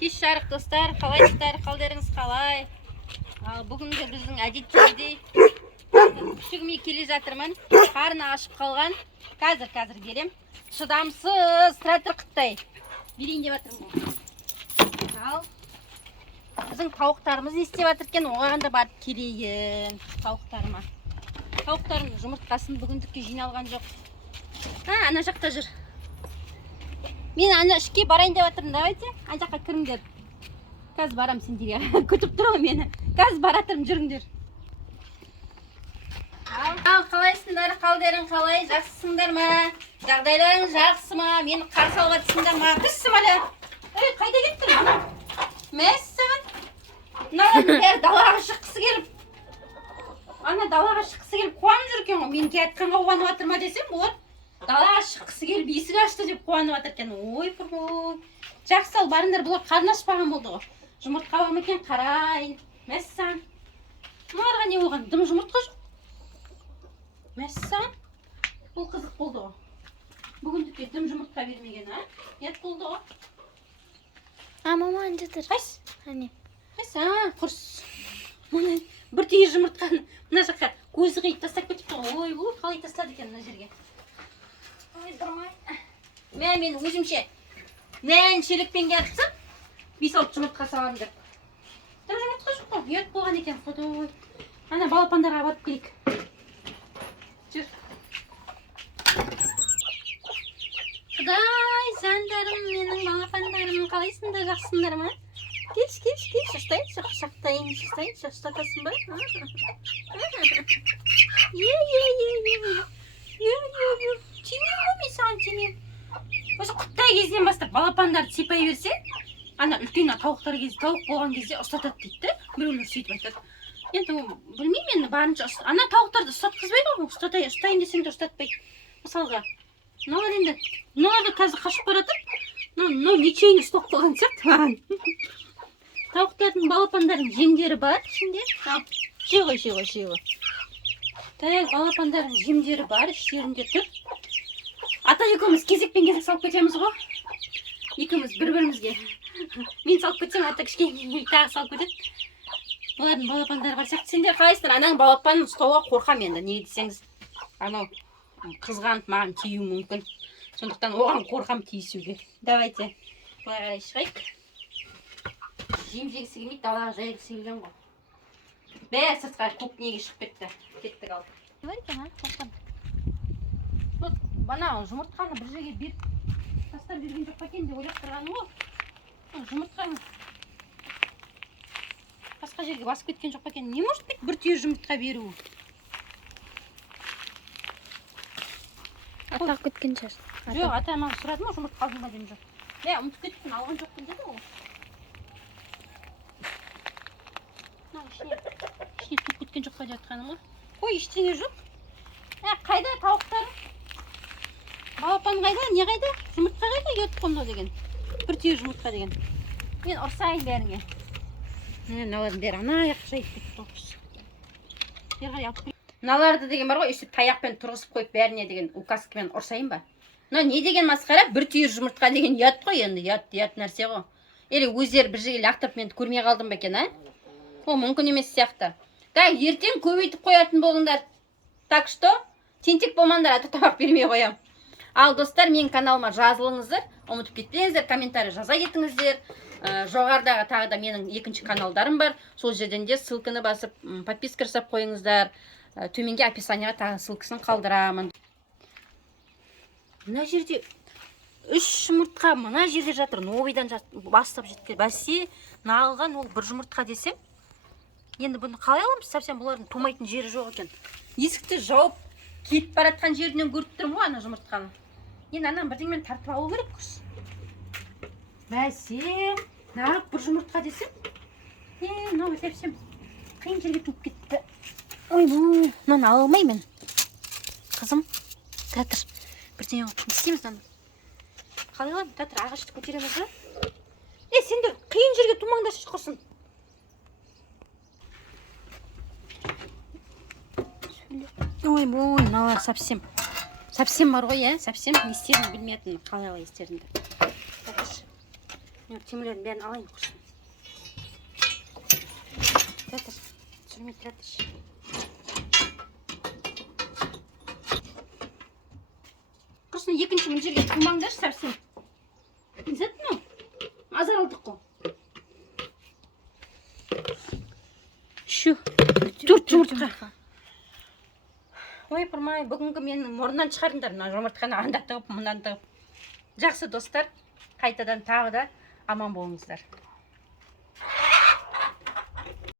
Кеш жарық достар, қалайсыздар, қалдарыңыз қалай? Бүгінгі біздің әдеттегідей күшігіме келе жатырмын. Қарны ашып қалған. Қазір келем. Шыдамсыз трактор қыттай. Берейін деп жатырмын. Ал біздің тауықтарымыз не істеп жатыр екен? Оған да барып келейін тауықтарыма. Тауықтардың жұмыртқасын бүгіндікке жиналған жоқ. Ана жақта жүр. Мен ана ішке барайын деп жатырмын, давайте. Ана жаққа кіріңдер. Қазір барам сендерге. Күтіп тұр ғой мені. Қазір баратырмын, жүріңдер. Ал, қалайсыңдар? Қалдарың қалай? Жақсысыңдар ма? Жағдайларың жақсы ма? Мені қарсы алып жатсыңдар ма? Түссім әлі. Қайда кеттің? Мәссаған. Мыналардың бәрі далаға шыққысы келіп. Ана далаға шыққысы келіп қуанып жүр екен ғой. Мен айтқанға қуанып жатыр ма десем, олар далаға шыққысы келіп есік ашты деп қуанып жатыр екен. Ой, жақсы, ал барыңдар, бұлар қарны ашпаған болды ғой. Жұмыртқа бар ма екен, қарайын. Мәссаған. Мыналарға не болған? Дым жұмыртқа жоқ. Мәссаған. Бұл қызық болды ғой. Бүгіндікке дым жұмыртқа бермеген, Ет болды ғой. Мама ана жатыр. Қайсы? Әне. Қайсы? Құрс. Мұны бір түйір жұмыртқаны мына жаққа көзі қиып тастап кетіпті ғой. Ой, қалай тастады екен мына жерге. Ой, тұрмай. Мен өзімше нән шелекпен келіпсім, 5-6 жұмыртқа салам деп. Дым жұмыртқа жоқ қой, ет болған екен. Құдай. Ана балапандарға барып келейік. Жүр. Құдай, жандарым, менің балапандарым, қалайсыңдар, жақсыңдар ма? Кеш, шаштайын, шаштатасың ба? Тимейм ғой мен саған, тимейм. Осы құттай кезінен бастап балапандарды сипай берсе, ана үлкен тауықтар кезде, тауық болған кезде ұстатады дейді. Біреулер сөйтіп айтады. Енді білмеймін, енді барынша ана тауықтарды ұстатқызбайды ғой, ұстайын десең де ұстатпайды. Мысалға, мыналар енді, мыналарды қазір қашып баратыр, мынау нечейін ұстап қойған сияқты маған. Тауықтардың балапандардың жемдері бар ішінде. Жей ғой. Так, балапандардың жемдері бар, іштерінде тұр. Ата екеуміз кезек салып кетеміз ғой. Екеуміз бір-бірімізге. Мен салып кетсем, ата кішкене тағы салып кетеді. Олардың балапандары бар сияқты. Сендер қалайсыңдар? Анаң балапанын ұстауға қорқам енді, не десеңіз. Анау қызғанып маған тиюі мүмкін. Сондықтан оған қорқам тиісуге. Давайте. Былай қарай шығайық. Жем жегісі келмейді, далаға жайғысы келген ғой. Бәрі сыртқа көк неге шығып кетті. Кеттік ал. Не бар екен, қорқам? Бана жұмыртқаны бір жерге беріп тастап жүрген жоқ па екен деп ойлап тұрғаным ғой. Жұмыртқаны басқа жерге басып кеткен жоқ па екен. Не может быть бір түйір жұмыртқа беру? Ата кеткен шығар. Жоқ, ата маған сұрады ма, жұмыртқа алдың ба дедім жоқ. Ұмытып кеттім, алған жоқпын деді ғой. Ішіне түк кеткен жоқ па деп жатқаным ғой. Қой, ештеңе жоқ. Қайда тауықтарым? Балапан қайда? Не қайда? Жұмыртқа қайда? Кетіп қомдау деген. Бір түйір жұмыртқа деген. Мен ұрсайын бәріңе. Мыналардың бәрі ана аяқ жайып кетті. Мыналарды деген бар ғой, өйстіп таяқпен тұрғызып қойып бәріне деген указкамен ұрсайын ба? Мына не деген масқара? Бір түйір жұмыртқа деген ұят қой енді, ұят нәрсе ғой. Или өздері бір жерге лақтырып мен көрмей қалдым ба екен, О, мүмкін емес сияқты. Так, ертең көбейтіп қоятын болыңдар. Так что, тентек болмаңдар, ата тамақ бермей қоям. Ал достар, менің каналыма жазылыңыздар, ұмытып кетпеңіздер, комментарий жаза кетіңіздер. Жоғарыдағы тағы да менің екінші каналдарым бар. Сол жерден де ссылканы басып, подписка жасап қойыңыздар. Төменге описанияға тағы ссылкасын қалдырамын. Мына жерде 3 жұмыртқа мына жерде жатыр. Новыйдан бастап жеткен. Бәсе, нағылған ол бір жұмыртқа десем. Енді бұны қалай аламыз? Совсем бұлардың тумайтын жері жоқ екен. Есікті жауып кетіп баратқан жерінен көріп тұрмын ғой ана жұмыртқаны. Енді анан бірдеңмен тартып алу керек күш. Бәсе, нағып бір жұмыртқа десем. Мынау совсем қиын жерге туып кетті. Ой, мынаны ала алмаймын. Қызым, тәтір. Бірдеңе не істейміз аны? Қалай аламын? Тәтір, ағашты көтереміз ба? Сендер қиын жерге тумаңдаршы құрсын. Ой, мыналар совсем бар ғой, совсем не істерін білмейтін, қалай істерінді. темірлердің бәрін алайын құрсын. Тұратыр, түсірмей тұратыр. Құрсын екінші мына жерге қылмаңдаршы совсем. Зат ну, азар алдық қой. Шу, төрт жұмыртқа. Ой, пұрмай, бүгінгі менің мұрнынан шығарыңдар, мына жұмыртқаны анда тығып, мұндан тығып. Жақсы достар, қайтадан тағы да аман болыңыздар.